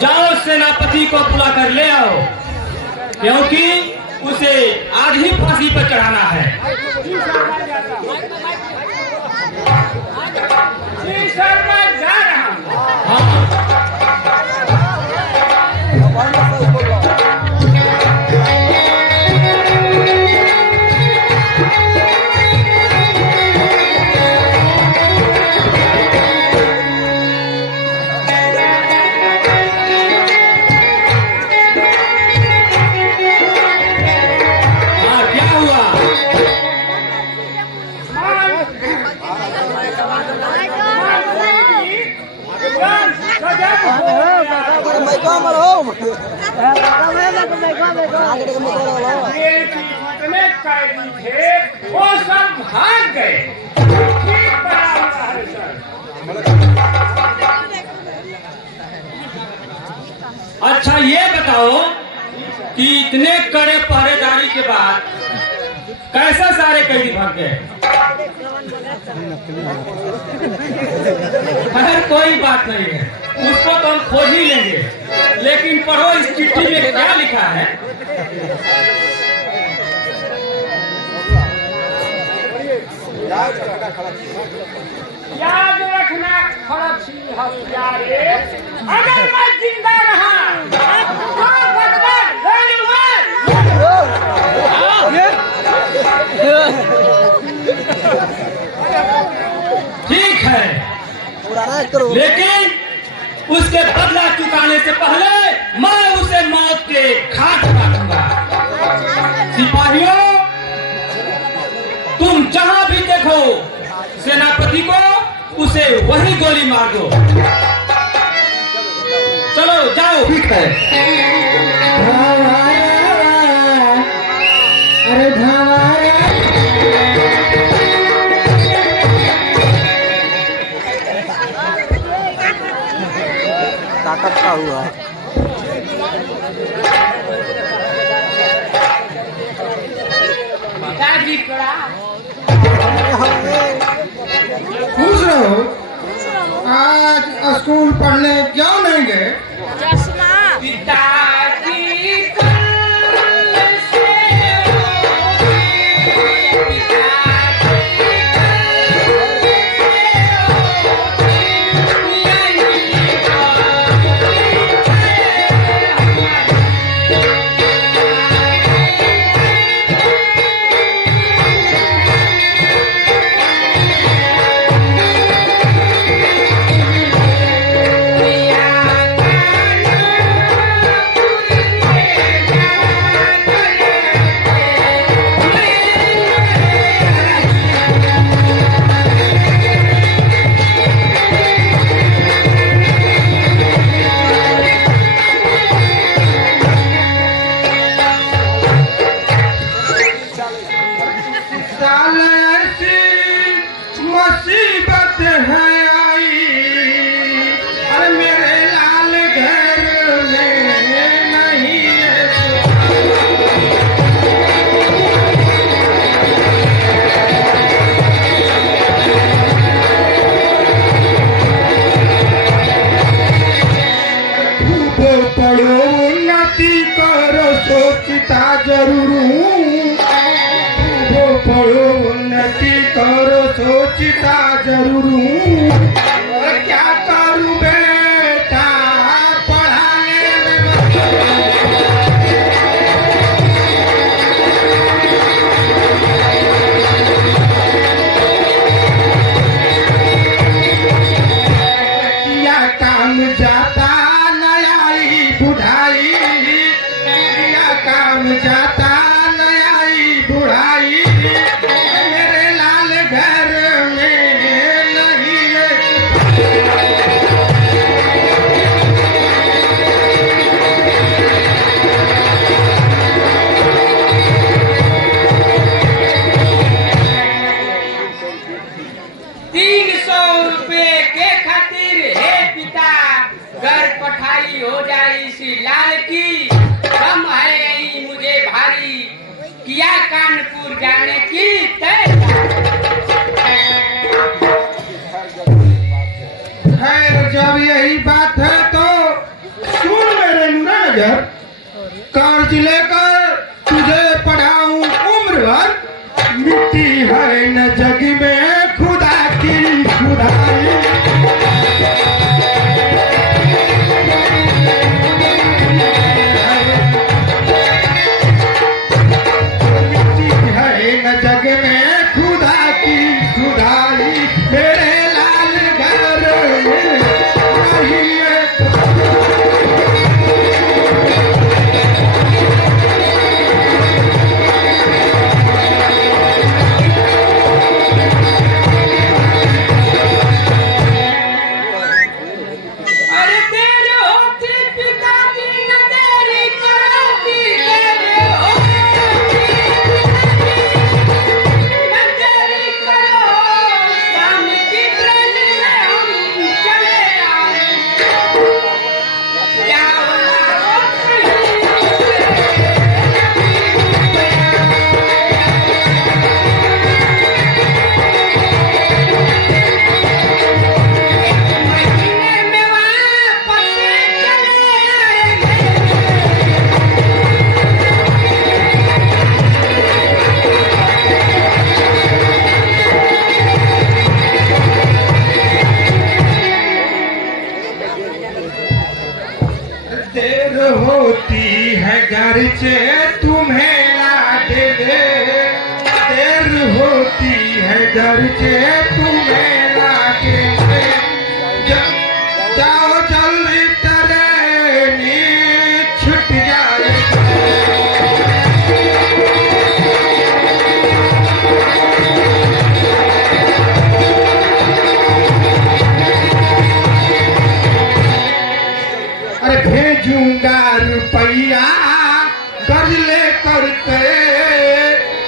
जाओ सेनापति को बुला कर ले आओ, क्योंकि उसे आज ही फांसी पर चढ़ाना है। जी सर, मैं जा रहा हूँ। हाँ। जितने कैदी थे वो सब भाग गए। अच्छा ये बताओ कि इतने कड़े पहरेदारी के बाद कैसे सारे कैदी भाग गए? खैर कोई बात नहीं है, उसको तो हम खोज ही लेंगे। लेकिन पढ़ो इस चिट्ठी में क्या लिखा है। याद रखना खड़क सिंह हथियारे, अगर मैं जिंदा रहा तो ठीक है, लेकिन उसके बदला चुकाने से पहले मैं उसे मौत के घाट उतारूंगा। सिपाहियों, तुम जहां भी देखो सेनापति को, उसे वही गोली मार दो। चलो जाओ। ठीक है। अरे ताकत का हुआ पिताजी खुश रहो। आज स्कूल पढ़ने क्यों नहीं गए? पिताजी मुसीबत है आई, अरे मेरे लाल घर में नहीं है। खूब पढ़ो उन्नति करो सोचता जरूर हूँ। खूब पढ़ो उन्नति करो सोचता जरूर हूँ। क्या करूँ बेटा पढ़ाने में। किया काम जाता नयाई बुढ़ाई, किया काम जाता नयाई बुढ़ाई, मेरे लाल घर में नहीं है। ₹300 के खातिर हे पिता घर पठाई हो जाए इसी लाल की। कम है मुझे भारी, किया कानपुर जाने की तय। खैर जब यही बात है तो मेजर, कर्ज लेकर तुझे पढ़ाऊं उम्र भर, मिट्टी है न जग में खुदा की खुदाई। मिट्टी है न जग में खुदा की खुदाई, मेरे लाल घर में नहीं है। अरे तेरे होते पिताजी न तेरी कराती, तेरे होते पिताजी न तेरी करो, शाम की ट्रेन में हम चले आए, जाओ लाओ महीने में वापस चले आएंगे। देर होती है घर से तुम्हें ला देवे, देर होती है घर से तुम्हें ला देवे, जाओ जल्दी ट्रेन छूट जाए। अरे भेजूंगा रुपया कर्ज लेकर के,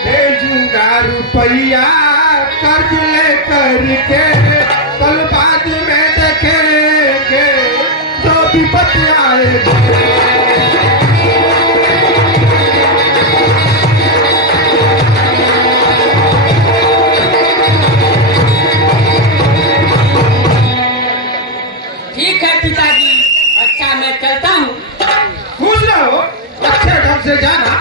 भेजूंगा रुपया कर्ज लेकर के, कल बाद में देखेंगे जो भी बच आएगा। ठीक है पिताजी, अच्छा मैं चलता हूँ। खुश रहो, अच्छे ढंग से जाना।